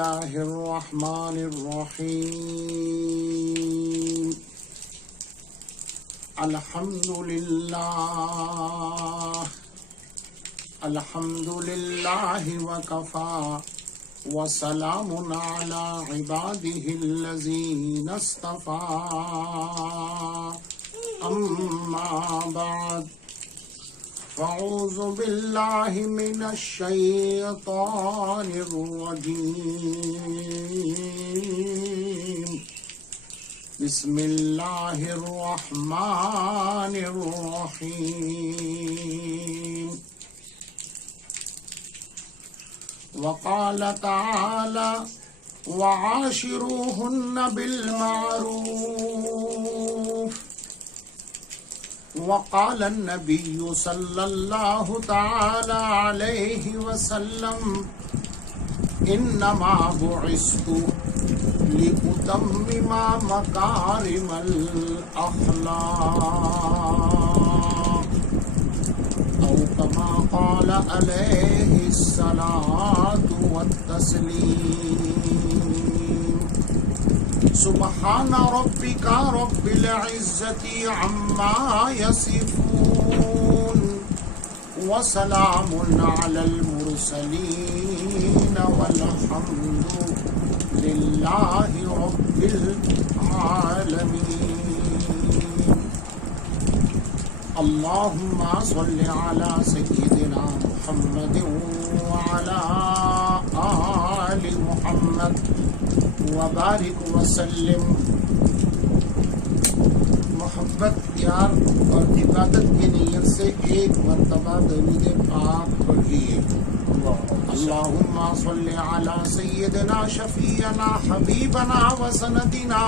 الله الرحمن الرحيم الحمد لله وكفى وسلام على عباده الذين اصطفى أما بعد فأعوذ بالله من الشيطان الرجيم بسم الله الرحمن الرحيم وقال تعالى وعاشروهن بالمعروف وقال النبي صلى الله تعالى عليه وسلم إنما بعثت لأتمم مكارم الأخلاق أو كما قال عليه الصلاة والتسليم سبحان ربك رب العزة عما يصفون وسلام على المرسلين والحمد لله رب العالمين اللهم صل على سيدنا محمد وعلى آل محمد وبارک وسلم. محبت پیار اور عبادت کی نیت سے ایک مرتبہ درود پاک پڑھیے. اللہم صل علی سیدنا شفیعنا حبیبنا وسندنا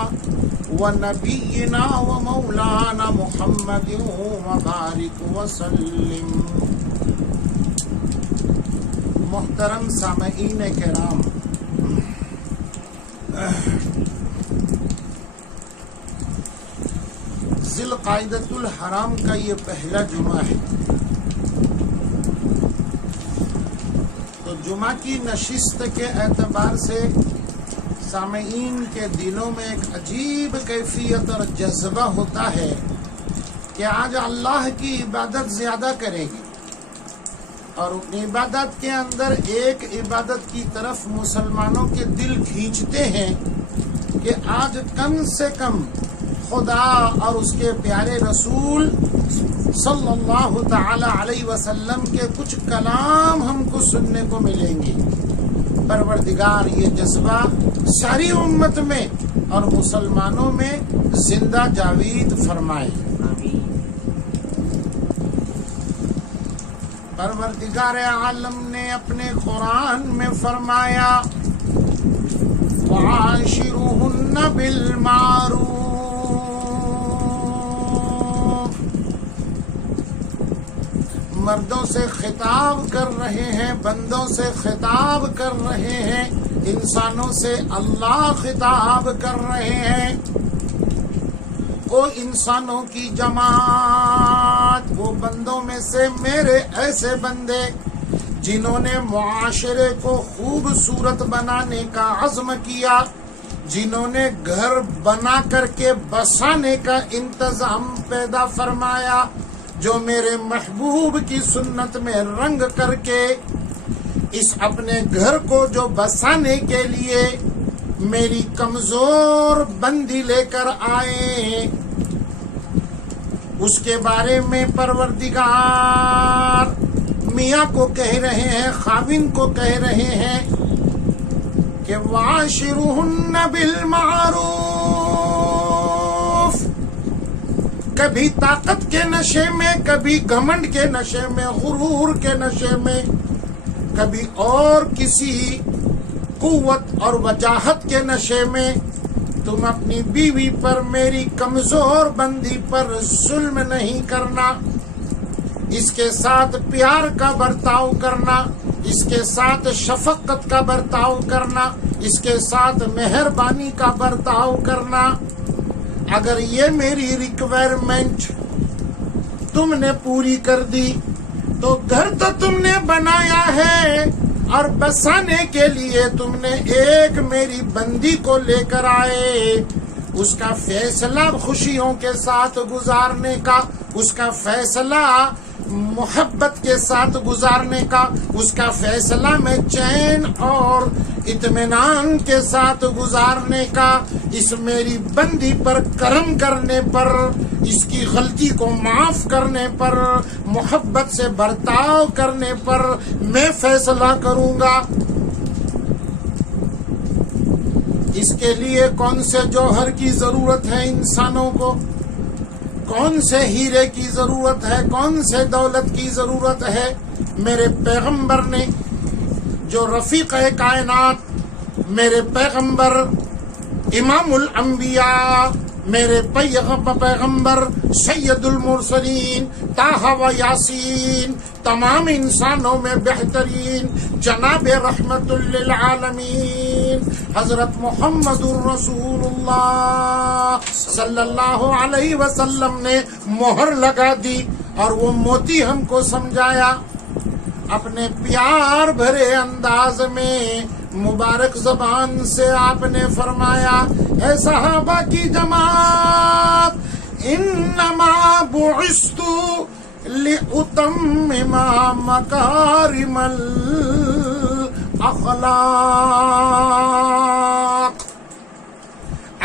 ونبینا ومولانا محمد وبارک وسلم. محترم سامعین کرام، ذی القعدۃ الحرام کا یہ پہلا جمعہ ہے، تو جمعہ کی نشست کے اعتبار سے سامعین کے دلوں میں ایک عجیب کیفیت اور جذبہ ہوتا ہے کہ آج اللہ کی عبادت زیادہ کریں گے، اور عبادت کے اندر ایک عبادت کی طرف مسلمانوں کے دل کھینچتے ہیں کہ آج کم سے کم خدا اور اس کے پیارے رسول صلی اللہ تعالی علیہ وسلم کے کچھ کلام ہم کو سننے کو ملیں گے. پروردگار یہ جذبہ ساری امت میں اور مسلمانوں میں زندہ جاوید فرمائے. پروردگار عالم نے اپنے قرآن میں فرمایا وعاشروہن بالمعروف. مردوں سے خطاب کر رہے ہیں، بندوں سے خطاب کر رہے ہیں، انسانوں سے اللہ خطاب کر رہے ہیں. وہ انسانوں کی جماعت، وہ بندوں میں سے میرے ایسے بندے جنہوں نے معاشرے کو خوبصورت بنانے کا عزم کیا، جنہوں نے گھر بنا کر کے بسانے کا انتظام پیدا فرمایا، جو میرے محبوب کی سنت میں رنگ کر کے اس اپنے گھر کو جو بسانے کے لیے میری کمزور بندی لے کر آئے، اس کے بارے میں پروردگار میاں کو کہہ رہے ہیں، خاوند کو کہہ رہے ہیں کہ وعاشروہن بالمعروف. کبھی طاقت کے نشے میں، کبھی گھمنڈ کے نشے میں، غرور کے نشے میں، کبھی اور کسی قوت اور وجاہت کے نشے میں تم اپنی بیوی پر، میری کمزور بندی پر ظلم نہیں کرنا، اس کے ساتھ پیار کا برتاؤ کرنا، اس کے ساتھ شفقت کا برتاؤ کرنا، اس کے ساتھ مہربانی کا برتاؤ کرنا. اگر یہ میری ریکوائرمنٹ تم نے پوری کر دی تو گھر تو تم نے بنایا ہے، اور بسانے کے لیے تم نے ایک میری بندی کو لے کر آئے، اس کا فیصلہ خوشیوں کے ساتھ گزارنے کا، اس کا فیصلہ محبت کے ساتھ گزارنے کا، اس کا فیصلہ میں چین اور اطمینان کے ساتھ گزارنے کا، اس میری بندی پر کرم کرنے پر، اس کی غلطی کو معاف کرنے پر، محبت سے برتاؤ کرنے پر میں فیصلہ کروں گا۔ اس کے لیے کون سے جوہر کی ضرورت ہے انسانوں کو، کون سے ہیرے کی ضرورت ہے، کون سے دولت کی ضرورت ہے؟ میرے پیغمبر نے جو رفیق کائنات، میرے پیغمبر امام الانبیاء، میرے پیغمبر سید المرسلین طٰہٰ و یاسین، تمام انسانوں میں بہترین جناب رحمت للعالمین حضرت محمد الرسول اللہ صلی اللہ علیہ وسلم نے مہر لگا دی، اور وہ موتی ہم کو سمجھایا اپنے پیار بھرے انداز میں، مبارک زبان سے آپ نے فرمایا، اے صحابہ کی جماعت، انما بعثت لأتمم مکارم الاخلاق۔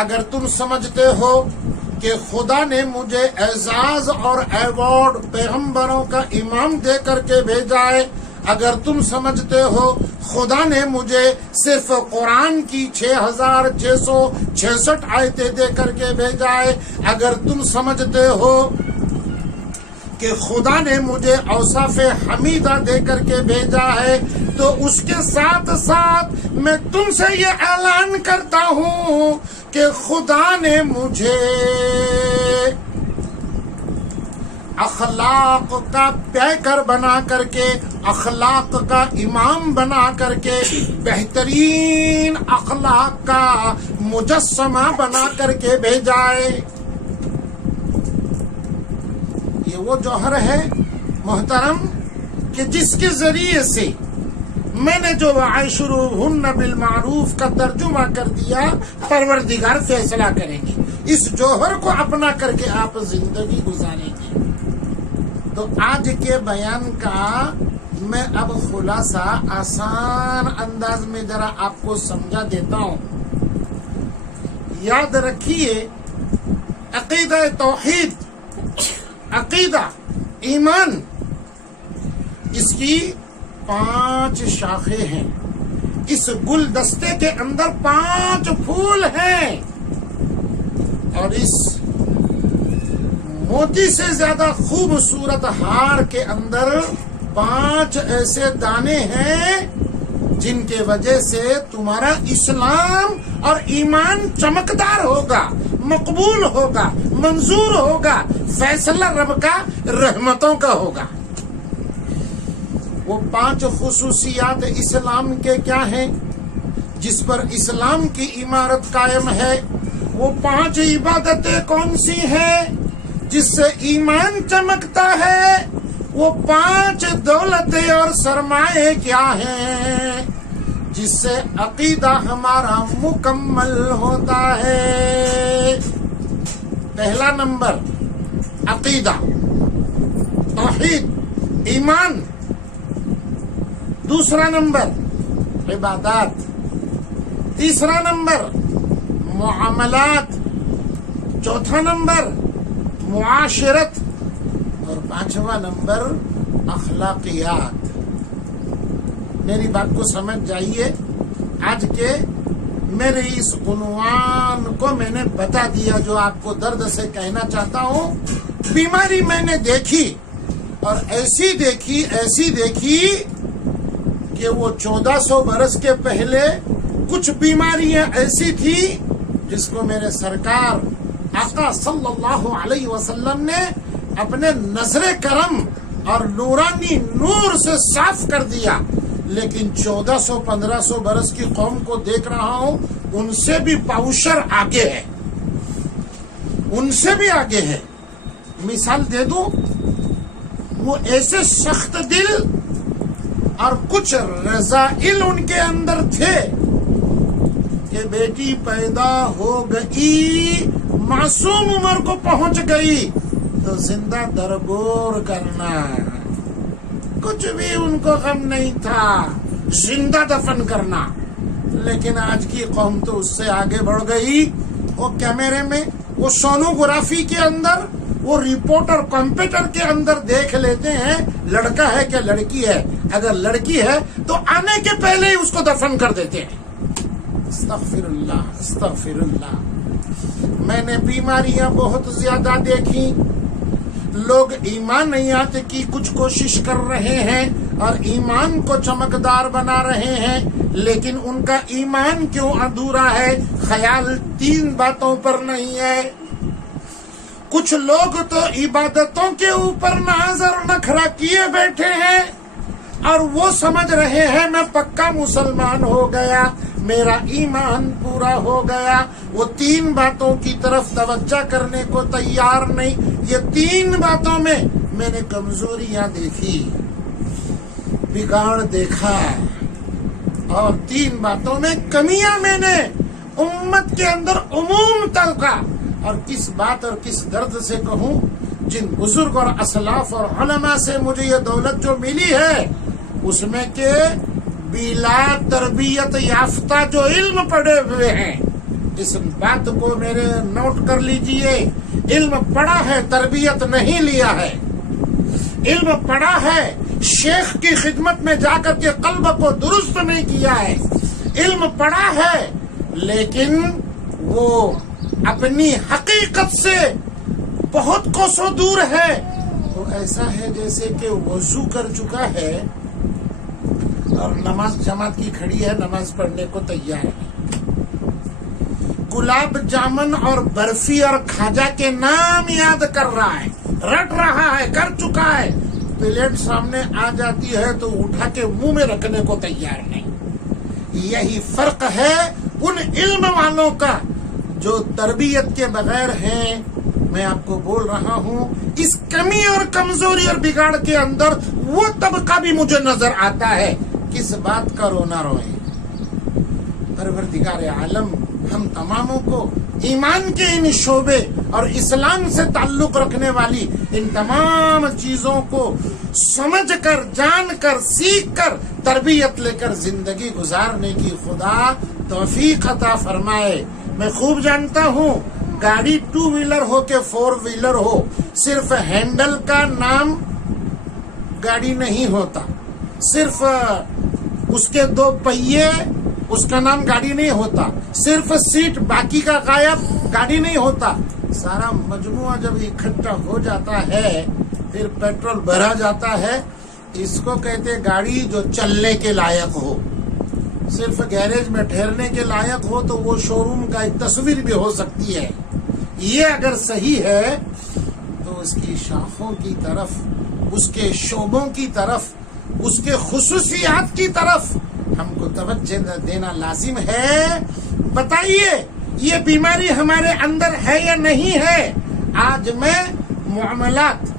اگر تم سمجھتے ہو کہ خدا نے مجھے اعزاز اور ایوارڈ پیغمبروں کا امام دے کر کے بھیجا ہے، اگر تم سمجھتے ہو خدا نے مجھے صرف قرآن کی 6666 آیتیں دے کر کے بھیجا ہے، اگر تم سمجھتے ہو کہ خدا نے مجھے اوصاف حمیدہ دے کر کے بھیجا ہے، تو اس کے ساتھ ساتھ میں تم سے یہ اعلان کرتا ہوں کہ خدا نے مجھے اخلاق کا پیکر بنا کر کے، اخلاق کا امام بنا کر کے، بہترین اخلاق کا مجسمہ بنا کر کے بھیجا ہے۔ یہ وہ جوہر ہے محترم کہ جس کے ذریعے سے میں نے جو وَعَاشِرُوهُنَّ بِالْمَعْرُوف کا ترجمہ کر دیا، پروردگار فیصلہ کریں گے، اس جوہر کو اپنا کر کے آپ زندگی گزاریں گے۔ تو آج کے بیان کا میں اب خلاصہ آسان انداز میں ذرا آپ کو سمجھا دیتا ہوں۔ یاد رکھیے، عقیدہ توحید، عقیدہ ایمان، اس کی 5 شاخیں ہیں، اس گلدستے کے اندر 5 پھول ہیں، اور اس موتی سے زیادہ خوبصورت ہار کے اندر 5 ایسے دانے ہیں جن کے وجہ سے تمہارا اسلام اور ایمان چمکدار ہوگا، مقبول ہوگا، منظور ہوگا، فیصلہ رب کا رحمتوں کا ہوگا۔ وہ 5 خصوصیات اسلام کے کیا ہیں جس پر اسلام کی عمارت قائم ہے؟ وہ 5 عبادتیں کون سی ہیں جس سے ایمان چمکتا ہے؟ وہ 5 دولتیں اور سرمایے کیا ہیں جس سے عقیدہ ہمارا مکمل ہوتا ہے؟ پہلا نمبر عقیدہ، توحید، ایمان۔ دوسرا نمبر عبادات، تیسرا نمبر معاملات، چوتھا نمبر معاشرت، اور 5واں نمبر اخلاقیات۔ میری بات کو سمجھ جائیے، آج کے میرے اس عنوان کو میں نے بتا دیا جو آپ کو درد سے کہنا چاہتا ہوں۔ بیماری میں نے دیکھی، اور ایسی دیکھی کہ وہ 1400 برس کے پہلے کچھ بیماریاں ایسی تھی جس کو میرے سرکار آقا صلی اللہ علیہ وسلم نے اپنے نظر کرم اور نورانی نور سے صاف کر دیا، لیکن 1400-1500 برس کی قوم کو دیکھ رہا ہوں، ان سے بھی پاؤشر آگے ہے، ان سے بھی آگے ہے۔ مثال دے دوں، وہ ایسے سخت دل اور کچھ رذائل ان کے اندر تھے کہ بیٹی پیدا ہو گئی، معصوم عمر کو پہنچ گئی تو زندہ درگور کرنا، کچھ بھی ان کو غم نہیں تھا، زندہ دفن کرنا۔ لیکن آج کی قوم تو اس سے آگے بڑھ گئی، وہ کیمرے میں، وہ سونوگرافی کے اندر، وہ رپورٹ اور کمپیوٹر کے اندر دیکھ لیتے ہیں لڑکا ہے کہ لڑکی ہے، اگر لڑکی ہے تو آنے کے پہلے ہی اس کو دفن کر دیتے ہیں۔ استغفر اللہ، استغفر اللہ۔ میں نے بیماریاں بہت زیادہ دیکھی، لوگ ایمان نہیں آتے کی کچھ کوشش کر رہے ہیں اور ایمان کو چمکدار بنا رہے ہیں، لیکن ان کا ایمان کیوں ادھورا ہے؟ خیال 3 باتوں پر نہیں ہے۔ کچھ لوگ تو عبادتوں کے اوپر ناز اور نخرہ کیے بیٹھے ہیں اور وہ سمجھ رہے ہیں میں پکا مسلمان ہو گیا، میرا ایمان پورا ہو گیا۔ وہ 3 باتوں کی طرف توجہ کرنے کو تیار نہیں۔ یہ 3 باتوں میں نے کمزوریاں دیکھی، بگاڑ دیکھا، اور 3 باتوں میں کمیاں میں نے امت کے اندر عموم تلقا۔ اور کس بات اور کس درد سے کہوں، جن بزرگ اور اسلاف اور علماء سے مجھے یہ دولت جو ملی ہے، اس میں کہ بلا تربیت یافتہ جو علم پڑھے ہوئے ہیں، اس بات کو میرے نوٹ کر لیجئے، علم پڑھا ہے، تربیت نہیں لیا ہے۔ علم پڑھا ہے، شیخ کی خدمت میں جا کر کے قلب کو درست نہیں کیا ہے۔ علم پڑھا ہے لیکن وہ اپنی حقیقت سے بہت کوسوں دور ہے۔ تو ایسا ہے جیسے کہ وضو کر چکا ہے اور نماز جماعت کی کھڑی ہے، نماز پڑھنے کو تیار ہے، گلاب جامن اور برفی اور کھاجا کے نام یاد کر رہا ہے، رٹ رہا ہے، کر چکا ہے، پلیٹ سامنے آ جاتی ہے تو اٹھا کے منہ میں رکھنے کو تیار نہیں۔ یہی فرق ہے ان علم والوں کا جو تربیت کے بغیر ہیں۔ میں آپ کو بول رہا ہوں، اس کمی اور کمزوری اور بگاڑ کے اندر وہ طبقہ بھی مجھے نظر آتا ہے۔ کس بات کا رونا روئے؟ پروردگار عالم ہم تماموں کو ایمان کے ان شعبے اور اسلام سے تعلق رکھنے والی ان تمام چیزوں کو سمجھ کر، جان کر، سیکھ کر، تربیت لے کر زندگی گزارنے کی خدا توفیق عطا فرمائے۔ میں خوب جانتا ہوں گاڑی 2 ویلر ہو کہ 4 ویلر ہو، صرف ہینڈل کا نام گاڑی نہیں ہوتا، صرف اس کے 2 پہیے اس کا نام گاڑی نہیں ہوتا، صرف سیٹ باقی کا غائب گاڑی نہیں ہوتا۔ سارا مجموعہ جب اکٹھا ہو جاتا ہے پھر پیٹرول بھرا جاتا ہے، اس کو کہتے گاڑی جو چلنے کے لائق ہو۔ صرف گیریج میں ٹھہرنے کے لائق ہو تو وہ شو روم کا ایک تصویر بھی ہو سکتی ہے۔ یہ اگر صحیح ہے تو اس کی شاخوں کی طرف، اس کے شعبوں کی طرف، اس کے خصوصیات کی طرف ہم کو توجہ دینا لازم ہے۔ بتائیے یہ بیماری ہمارے اندر ہے یا نہیں ہے؟ آج میں معاملات،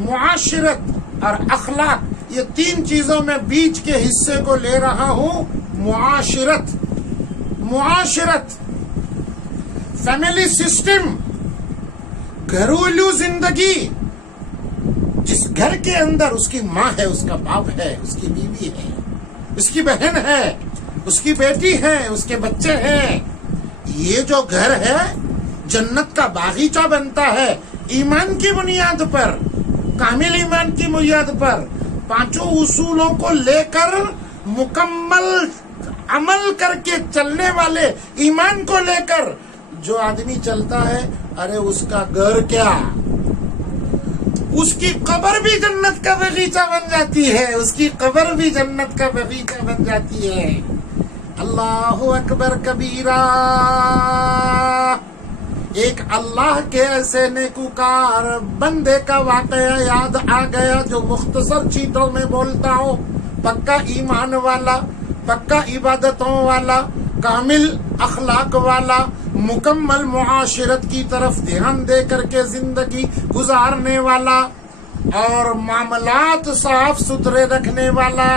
معاشرت اور اخلاق، یہ 3 چیزوں میں بیچ کے حصے کو لے رہا ہوں۔ معاشرت، فیملی سسٹم، گھریلو زندگی، جس گھر کے اندر اس کی ماں ہے، اس کا باپ ہے، اس کی بیوی ہے، اس کی بہن ہے، اس کی بیٹی ہے، اس کے بچے ہیں، یہ جو گھر ہے جنت کا باغیچہ بنتا ہے ایمان کی بنیاد پر، کامل ایمان کی بنیاد پر، 5 اصولوں کو لے کر مکمل عمل کر کے چلنے والے ایمان کو لے کر جو آدمی چلتا ہے، ارے اس کا گھر کیا، اس کی قبر بھی جنت کا باغیچہ بن جاتی ہے، اس کی قبر بھی جنت کا باغیچہ بن جاتی ہے۔ اللہ اکبر کبیرہ۔ ایک اللہ کے ایسے نیکوکار بندے کا واقعہ یاد آ گیا جو مختصر چیزوں میں بولتا ہوں۔ پکا ایمان والا، پکا عبادتوں والا، کامل اخلاق والا، مکمل معاشرت کی طرف دھیان دے کر کے زندگی گزارنے والا، اور معاملات صاف ستھرے رکھنے والا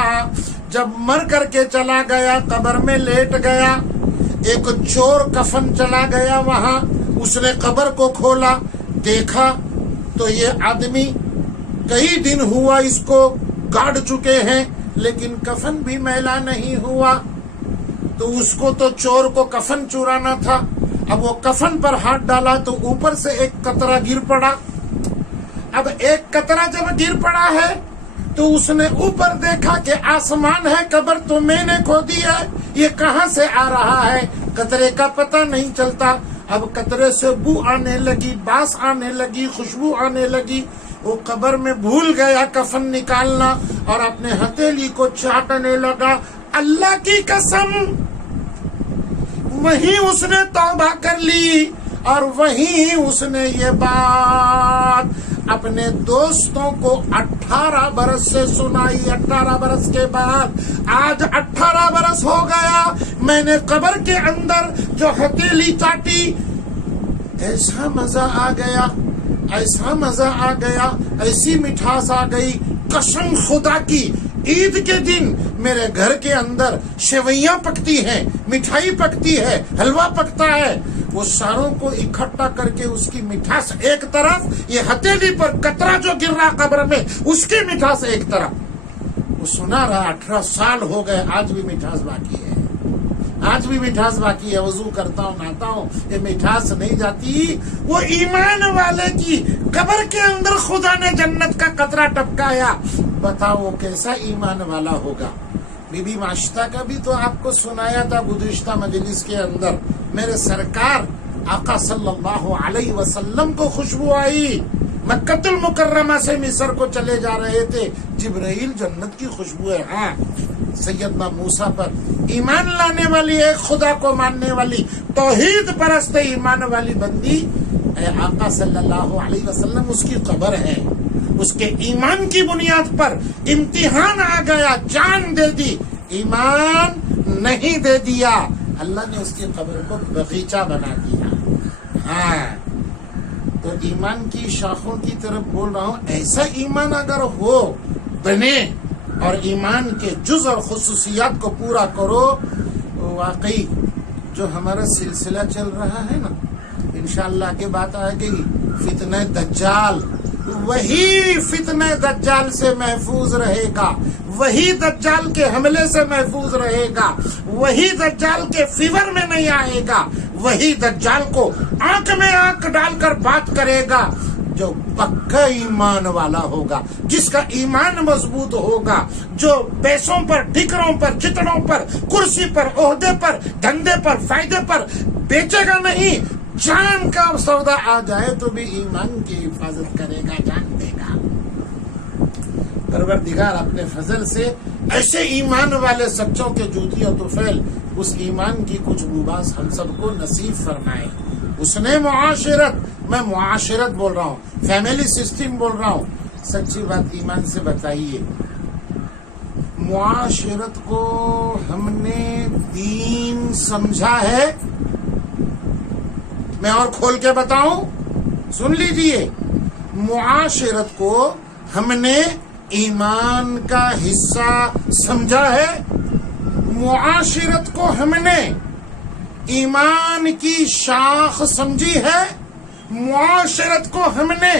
جب مر کر کے چلا گیا، قبر میں لیٹ گیا، ایک چور کفن چلا گیا وہاں، اس نے قبر کو کھولا، دیکھا تو یہ آدمی کئی دن ہوا اس کو گاڑ چکے ہیں لیکن کفن بھی میلا نہیں ہوا، تو اس کو تو چور کو کفن چرانا تھا۔ اب وہ کفن پر ہاتھ ڈالا تو اوپر سے ایک قطرہ گر پڑا۔ اب ایک قطرہ جب گر پڑا ہے تو اس نے اوپر دیکھا کہ آسمان ہے، قبر تو میں نے کھودی ہے، یہ کہاں سے آ رہا ہے؟ قطرے کا پتہ نہیں چلتا۔ اب قطرے سے بو آنے لگی، بانس آنے لگی، خوشبو آنے لگی، وہ قبر میں بھول گیا کفن نکالنا اور اپنے ہتھیلی کو چاٹنے لگا۔ اللہ کی قسم وہیں اس نے توبہ کر لی اور وہیں اس نے یہ بات اپنے دوستوں کو 18 برس سے سنائی۔ 18 برس کے بعد آج 18 برس ہو گیا، میں نے قبر کے اندر جو ہتھیلی چاٹی، ایسا مزہ آ گیا، ایسا مزہ آ گیا، ایسی مٹھاس آ گئی، قسم خدا کی عید کے دن میرے گھر کے اندر سیویاں پکتی ہیں، مٹھائی پکتی ہے، حلوہ پکتا ہے، وہ ساروں کو اکٹھا کر کے اس کی مٹھاس ایک طرف، یہ ہتھیلی پر قطرہ جو گر رہا قبر میں اس کی مٹھاس ایک طرف، وہ سنا رہا 18 سال ہو گئے، آج بھی مٹھاس باقی ہے، آج بھی مٹھاس باقی ہے۔ وضو کرتا ہوں، نہاتا ہوں، یہ مٹھاس نہیں جاتی۔ وہ ایمان والے کی قبر کے اندر خدا نے جنت کا قطرہ ٹپکایا، بتاؤ وہ کیسا ایمان والا ہوگا۔ بی بی ماشتہ کا بھی تو آپ کو سنایا تھا گزشتہ مجلس کے اندر، میرے سرکار آقا صلی اللہ علیہ وسلم کو خوشبو آئی، مکہ المکرمہ سے مصر کو چلے جا رہے تھے، جبرائیل جنت کی خوشبو ہے۔ ہاں، سیدنا موسیٰ پر ایمان لانے والی، ایک خدا کو ماننے والی، توحید پرست ایمان والی بندی، اے آقا صلی اللہ علیہ وسلم اس کی قبر ہے، اس کے ایمان کی بنیاد پر امتحان آ گیا، جان دے دی، ایمان نہیں دے دیا، اللہ نے اس کی قبر کو باغیچہ بنا دیا۔ ہاں، تو ایمان کی شاخوں کی طرف بول رہا ہوں، ایسا ایمان اگر ہو، بنے اور ایمان کے جز اور خصوصیات کو پورا کرو، واقعی جو ہمارا سلسلہ چل رہا ہے نا، انشاءاللہ کے بات آ گئی فتنہ دجال، وہی فتنہ دجال سے محفوظ رہے گا، وہی دجال کے حملے سے محفوظ رہے گا، وہی دجال کے فیور میں نہیں آئے گا، وہی دجال کو آنکھ میں آنکھ ڈال کر بات کرے گا جو پکا ایمان والا ہوگا، جس کا ایمان مضبوط ہوگا، جو پیسوں پر، ٹھکروں پر، چتڑوں پر، کرسی پر، عہدے پر، دھندے پر، فائدے پر بیچے گا نہیں، جان کا سودا آ جائے تو بھی ایمان کی حفاظت کرے گا، جان دے گا۔ پروردگار اپنے فضل سے ایسے ایمان والے سچوں کے جوتی اور طفیل، اس ایمان کی کچھ لباس ہم سب کو نصیب فرمائے۔ اس نے معاشرت، میں معاشرت بول رہا ہوں، فیملی سسٹم بول رہا ہوں، سچی بات ایمان سے بتائیے، معاشرت کو ہم نے دین سمجھا ہے؟ میں اور کھول کے بتاؤں، سن لیجئے، معاشرت کو ہم نے ایمان کا حصہ سمجھا ہے؟ معاشرت کو ہم نے ایمان کی شاخ سمجھی ہے؟ معاشرت کو ہم نے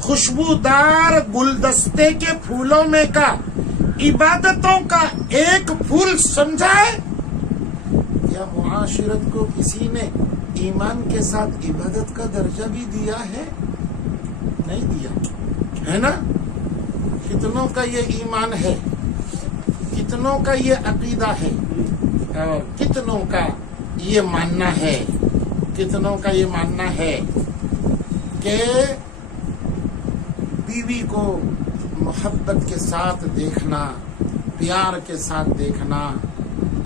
خوشبودار گلدستے کے پھولوں میں کا عبادتوں کا ایک پھول سمجھا ہے؟ یا معاشرت کو کسی نے ایمان کے ساتھ عبادت کا درجہ بھی دیا ہے؟ نہیں دیا ہے نا؟ کتنوں کا یہ ایمان ہے، کتنوں کا یہ عقیدہ ہے، اور کتنوں کا یہ ماننا ہے، کتنوں کا یہ ماننا ہے کہ بیوی کو محبت کے ساتھ دیکھنا، پیار کے ساتھ دیکھنا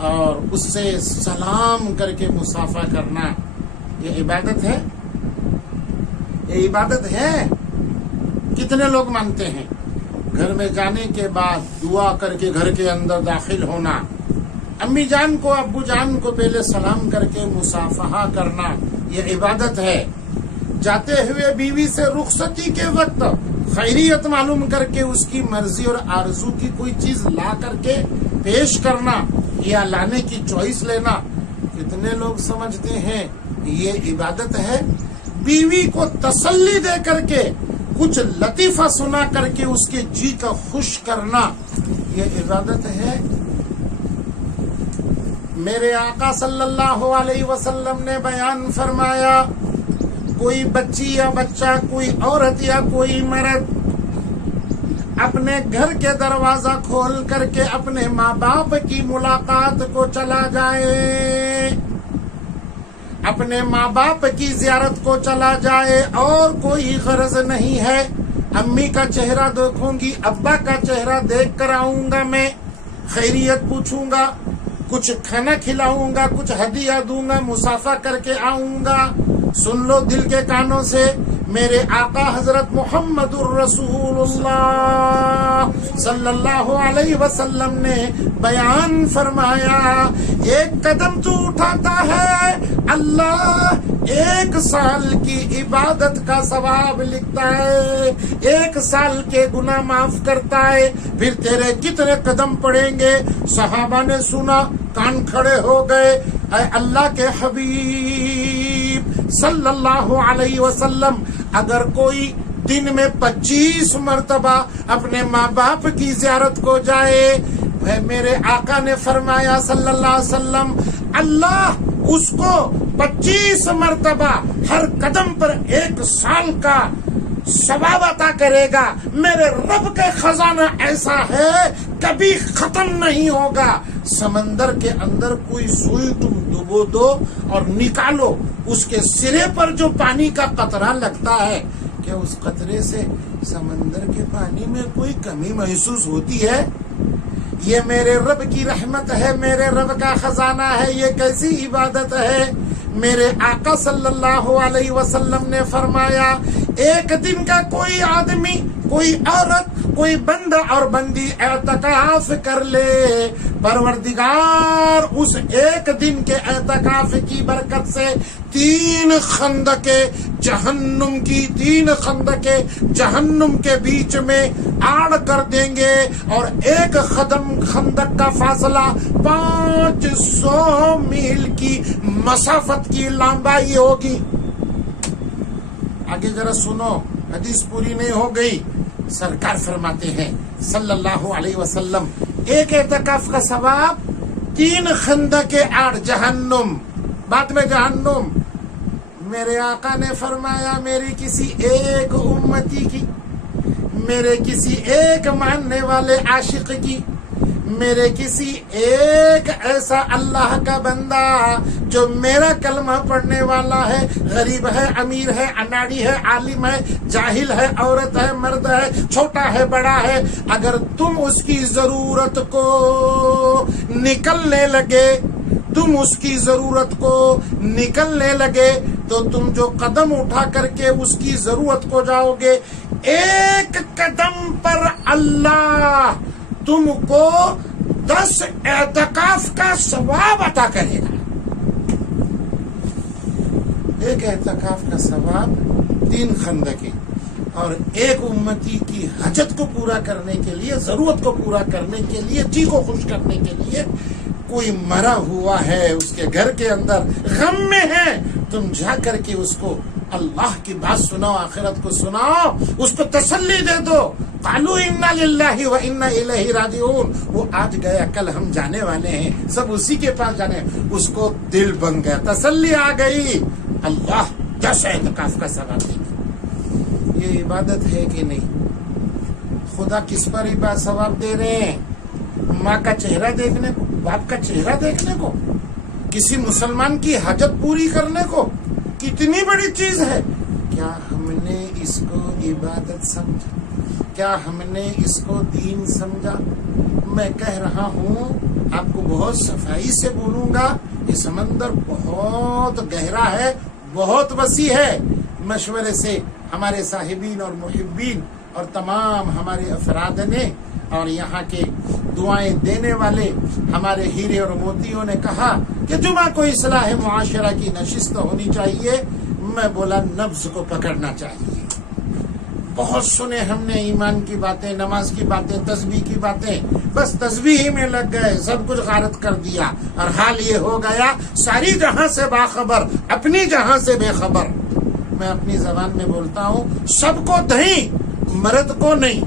اور اس سے سلام کر کے مصافحہ کرنا، یہ عبادت ہے؟ یہ عبادت ہے؟ کتنے لوگ مانتے ہیں؟ گھر میں جانے کے بعد دعا کر کے گھر کے اندر داخل ہونا، امی جان کو، ابو جان کو پہلے سلام کر کے مصافحہ کرنا، یہ عبادت ہے۔ جاتے ہوئے بیوی سے رخصتی کے وقت خیریت معلوم کر کے اس کی مرضی اور آرزو کی کوئی چیز لا کر کے پیش کرنا یا لانے کی چوائس لینا، کتنے لوگ سمجھتے ہیں یہ عبادت ہے؟ بیوی کو تسلی دے کر کے کچھ لطیفہ سنا کر کے اس کے جی کا خوش کرنا یہ عبادت ہے؟ میرے آقا صلی اللہ علیہ وسلم نے بیان فرمایا، کوئی بچی یا بچہ، کوئی عورت یا کوئی مرد اپنے گھر کے دروازہ کھول کر کے اپنے ماں باپ کی ملاقات کو چلا جائے، اپنے ماں باپ کی زیارت کو چلا جائے اور کوئی غرض نہیں ہے امی کا چہرہ دیکھوں گی، ابا کا چہرہ دیکھ کر آؤں گا، میں خیریت پوچھوں گا، کچھ کھانا کھلاؤں گا، کچھ ہدیہ دوں گا، مصافحہ کر کے آؤں گا، سن لو دل کے کانوں سے، میرے آقا حضرت محمد الرسول اللہ صلی اللہ علیہ وسلم نے بیان فرمایا، ایک قدم تو اٹھاتا ہے اللہ 1 سال کی عبادت کا ثواب لکھتا ہے، 1 سال کے گناہ معاف کرتا ہے، پھر تیرے کتنے قدم پڑیں گے؟ صحابہ نے سنا، کان کھڑے ہو گئے، اے اللہ کے حبیب صلی اللہ علیہ وسلم، اگر کوئی دن میں 25 مرتبہ اپنے ماں باپ کی زیارت کو جائے، میرے آقا نے فرمایا صلی اللہ علیہ وسلم، اللہ اس کو 25 مرتبہ ہر قدم پر 1 سال کا ثواب عطا کرے گا۔ میرے رب کا خزانہ ایسا ہے کبھی ختم نہیں ہوگا۔ سمندر کے اندر کوئی سوئی تم ڈبو دو اور نکالو، اس کے سرے پر جو پانی کا قطرہ لگتا ہے، کیا اس قطرے سے سمندر کے پانی میں کوئی کمی محسوس ہوتی ہے؟ یہ میرے رب کی رحمت ہے، میرے رب کا خزانہ ہے، یہ کیسی عبادت ہے؟ میرے آقا صلی اللہ علیہ وسلم نے فرمایا، ایک دن کا کوئی آدمی، کوئی عورت، کوئی بندہ اور بندی اعتکاف کر لے، پروردگار اس ایک دن کے اعتکاف کی برکت سے 3 خندقے جہنم کے بیچ میں آڑ کر دیں گے، اور ایک خندق کا فاصلہ 500 میل کی مسافت کی لمبائی ہوگی۔ آگے ذرا سنو، حدیث پوری نہیں ہو گئی۔ سرکار فرماتے ہیں صلی اللہ علیہ وسلم، ایک اعتکاف کا ثواب 3 خندق آڑ جہنم، بعد میں جہنم۔ میرے آقا نے فرمایا، میری کسی ایک امتی کی، میرے کسی ایک ماننے والے عاشق کی، میرے کسی ایک ایسا اللہ کا بندہ جو میرا کلمہ پڑھنے والا ہے، غریب ہے، امیر ہے، اناڑی ہے، عالم ہے، جاہل ہے، عورت ہے، مرد ہے، چھوٹا ہے، بڑا ہے، اگر تم اس کی ضرورت کو نکلنے لگے تو تم جو قدم اٹھا کر کے اس کی ضرورت کو جاؤ گے، 1 قدم پر اللہ تم کو 10 اعتکاف کا ثواب عطا کرے گا۔ 1 اعتکاف کا ثواب 3 خندقیں، اور ایک امتی کی حاجت کو پورا کرنے کے لیے، ضرورت کو پورا کرنے کے لیے، جی کو خوش کرنے کے لیے، کوئی مرا ہوا ہے اس کے گھر کے اندر، غم میں ہے، تم جا کر کے اس کو اللہ کی بات سناؤ، آخرت کو سناؤ، اس کو تسلی دے دو۔ قالوا انا للہ و انا الیہ راجعون، وہ آج گیا کل ہم جانے والے ہیں، سب اسی کے پاس جانے ہیں، اس کو دل بن گیا، تسلی آ گئی، اللہ 10 اعتکاف کا ثواب دے گا۔ یہ عبادت ہے کہ نہیں؟ خدا کس پر ثواب دے رہے ہیں؟ ماں کا چہرہ دیکھنے کو، باپ کا چہرہ دیکھنے کو، کسی مسلمان کی حاجت پوری کرنے کو؟ کتنی بڑی چیز ہے۔ کیا ہم نے اس کو عبادت سمجھا؟ کیا ہم نے اس کو دین سمجھا؟ میں کہہ رہا ہوں، آپ کو بہت صفائی سے بولوں گا، یہ سمندر بہت گہرا ہے، بہت وسیع ہے۔ مشورے سے ہمارے صاحبین اور محبین اور تمام ہمارے افراد نے اور یہاں کے دعائیں دینے والے ہمارے ہیرے اور موتیوں نے کہا کہ جمعہ کو اصلاح معاشرہ کی نشست ہونی چاہیے۔ میں بولا نبض کو پکڑنا چاہیے، بہت سنے ہم نے ایمان کی باتیں، نماز کی باتیں، تسبیح کی باتیں، بس تسبیح ہی میں لگ گئے، سب کچھ غارت کر دیا، اور حال یہ ہو گیا ساری جہاں سے باخبر، اپنی جہاں سے بے خبر۔ میں اپنی زبان میں بولتا ہوں، سب کو دہیں مرد کو نہیں۔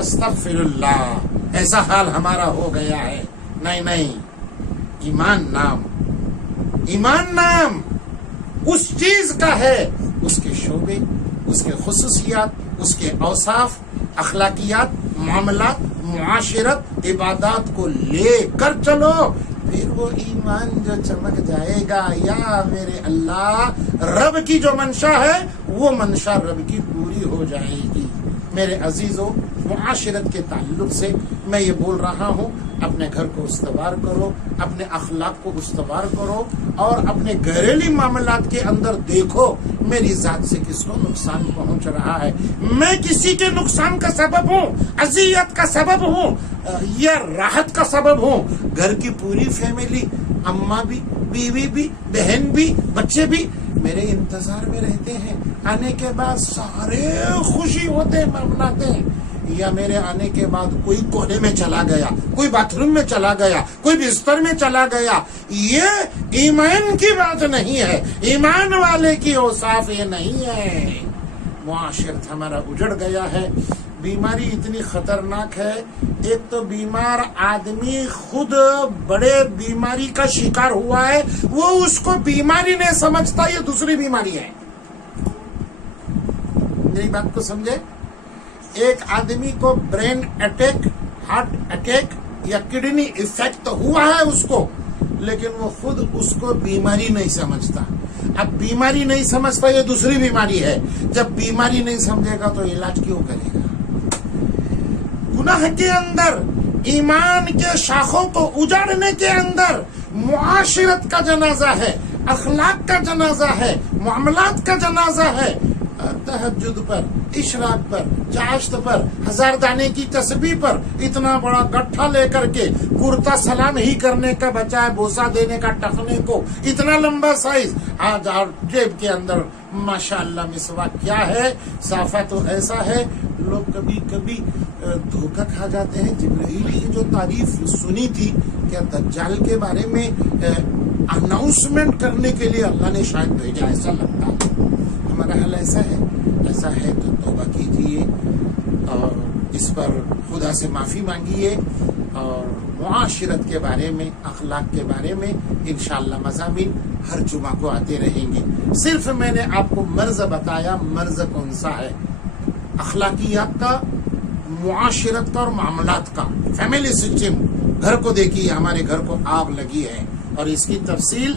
استغفر اللہ، ایسا حال ہمارا ہو گیا ہے۔ نہیں، ایمان نام اس چیز کا ہے، اس کے شعبے، اس کے خصوصیات، اس کے اوصاف، اخلاقیات، معاملات، معاشرت، عبادات کو لے کر چلو، پھر وہ ایمان جو چمک جائے گا۔ یا میرے اللہ، رب کی جو منشا ہے وہ منشا رب کی پوری ہو جائے گی۔ میرے عزیزوں، معاشرت کے تعلق سے میں یہ بول رہا ہوں، اپنے گھر کو استوار کرو، اپنے اخلاق کو استوار کرو، اور اپنے گھریلو معاملات کے اندر دیکھو میری ذات سے کس کو نقصان پہنچ رہا ہے۔ میں کسی کے نقصان کا سبب ہوں، اذیت کا سبب ہوں، یا راحت کا سبب ہوں۔ گھر کی پوری فیملی، اماں بھی، بیوی بھی، بہن بھی، بچے بھی میرے انتظار میں رہتے ہیں۔ آنے کے بعد سارے خوشی ہوتے ہیں، مناتے ہیں، یا میرے آنے کے بعد کوئی کونے میں چلا گیا، کوئی باتھ روم میں چلا گیا، کوئی بستر میں چلا گیا۔ یہ ایمان کی بات نہیں ہے، ایمان والے کی اوصاف یہ نہیں ہے۔ معاشرت ہمارا اجڑ گیا ہے۔ بیماری اتنی خطرناک ہے، ایک تو بیمار آدمی خود بڑے بیماری کا شکار ہوا ہے، وہ اس کو بیماری نہیں سمجھتا، یہ دوسری بیماری ہے۔ میری بات کو سمجھے؟ ایک آدمی کو برین اٹیک، ہارٹ اٹیک یا کڈنی افیکٹ ہوا ہے اس کو، لیکن وہ خود اس کو بیماری نہیں سمجھتا۔ اب بیماری نہیں سمجھتا، یہ دوسری بیماری ہے۔ جب بیماری نہیں سمجھے گا تو علاج کیوں کرے گا؟ گناہ کے اندر، ایمان کے شاخوں کو اجاڑنے کے اندر معاشرت کا جنازہ ہے، اخلاق کا جنازہ ہے، معاملات کا جنازہ ہے۔ تہجد پر، اشراق پر، چاشت پر، 1000 دانے کی تسبیح پر اتنا بڑا گٹھا لے کر کے کرتا سلام ہی کرنے کا بچائے بوسا دینے کا ٹکنے کو اتنا لمبا سائز، آج جیب کے اندر ماشاءاللہ مسواک کیا ہے، صافہ تو ایسا ہے۔ لوگ کبھی کبھی دھوکہ کھا جاتے ہیں۔ جبرائیل کی جو تعریف سنی تھی، کیا دجال کے بارے میں اناؤنسمنٹ کرنے کے لیے اللہ نے شاید بھیجا، ایسا لگتا ہے۔ ہمارا حال ایسا ہے تو توبہ کیجیے اور اس پر خدا سے معافی مانگیے، اور معاشرت کے بارے میں، اخلاق کے بارے میں انشاءاللہ مضامین ہر جمعہ کو آتے رہیں گے۔ صرف میں نے آپ کو مرض بتایا، مرض کون سا ہے؟ اخلاقیات کا، معاشرت کا اور معاملات کا، فیملی سسٹم۔ گھر کو دیکھیے، ہمارے گھر کو آگ لگی ہے، اور اس کی تفصیل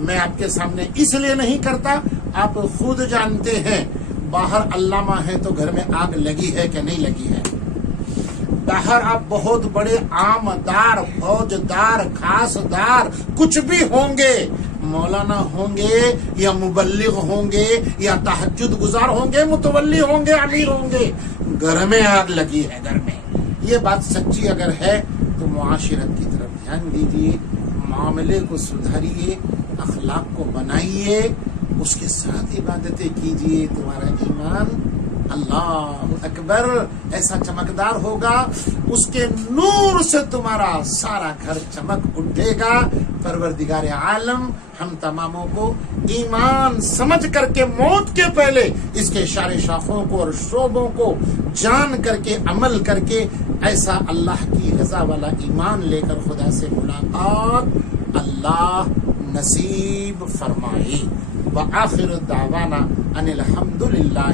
میں آپ کے سامنے اس لیے نہیں کرتا، آپ خود جانتے ہیں۔ باہر علامہ ہے تو گھر میں آگ لگی ہے کہ نہیں لگی ہے؟ باہر آپ بہت بڑے عامدار، فوجدار، خاصدار کچھ بھی ہوں گے، مولانا ہوں گے یا مبلغ ہوں گے یا تہجد گزار ہوں گے، متولی ہوں گے، امیر ہوں گے، گھر میں آگ لگی ہے۔ گھر میں یہ بات سچی اگر ہے تو معاشرت کی طرف دھیان دیجیے، معاملے کو سدھاریے، اخلاق کو بنائیے، اس کے ساتھ عبادتیں کیجیے۔ تمہارا ایمان اللہ اکبر ایسا چمکدار ہوگا، اس کے نور سے تمہارا سارا گھر چمک اٹھے گا۔ پروردگار عالم ہم تماموں کو ایمان سمجھ کر کے موت کے پہلے اس کے اشارے شاخوں کو اور شعبوں کو جان کر کے عمل کر کے ایسا اللہ کی رضا والا ایمان لے کر خدا سے ملاقات اللہ نصیب فرمائے۔ وآخر دعوانا ان الحمد للہ